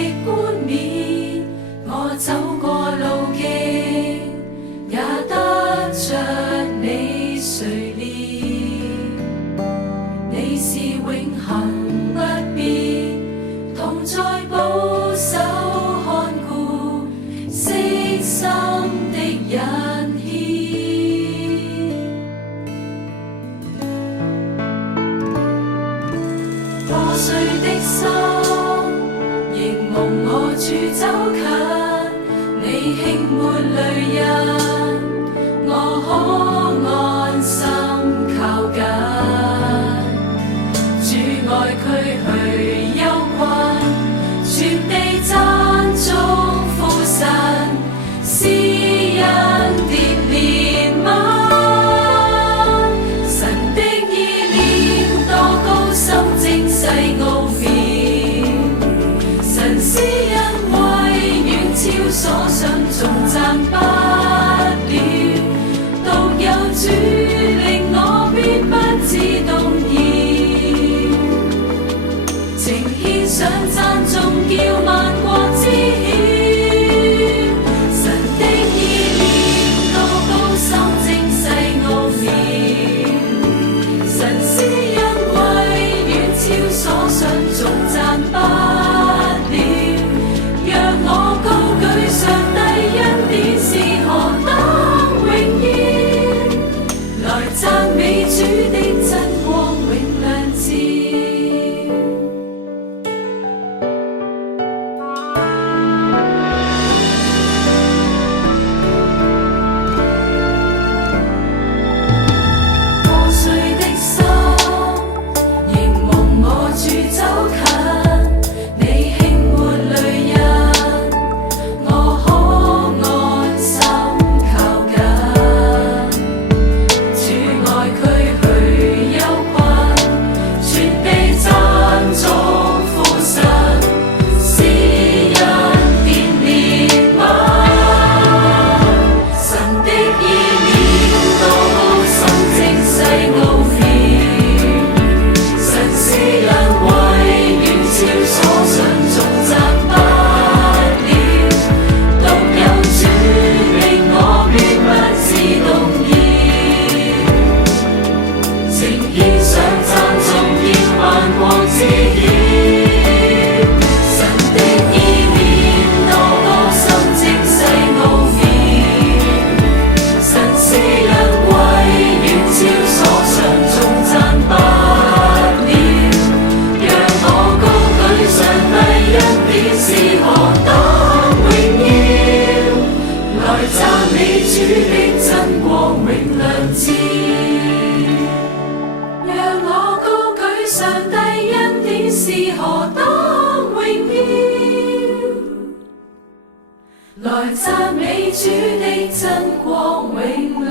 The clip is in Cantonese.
的冠冕，我走過路徑，也得着你垂憐。你是永恆不變，同在保守看顧，悉心的引牽。破碎的心，仍蒙我主走近，你輕抹淚印，我可安心靠近。主愛驅去憂困，全地讚頌父神，施恩典憐憫。神的意念多高深精細奧妙，神施恩惠遠超所想，頌讚不了。獨有主令我必不致動搖，情獻上讚頌叫萬國知曉。神的意念多高深精細奧妙，神施恩惠遠超所想，頌讚不了。讓我高舉上帝恩典是何等榮耀，來讚美主的真光永亮照。破碎的心，仍蒙我主走近，你輕抹淚印，我可安心靠近。主愛驅去憂困，全地讚頌父神，施恩典憐憫。神的意念多高深精細奧妙，神施恩惠遠超所想，頌讚不了。獨有主令我必不致動搖，情獻上讚頌叫萬國知曉。神的意念多高深精細奧妙，神施恩惠遠超所想，頌讚不了。讓我高舉上帝恩典是何等榮耀，來讚美主的真光永亮照。讓我高舉上帝恩典是何等榮耀，來讚美主的真光永亮。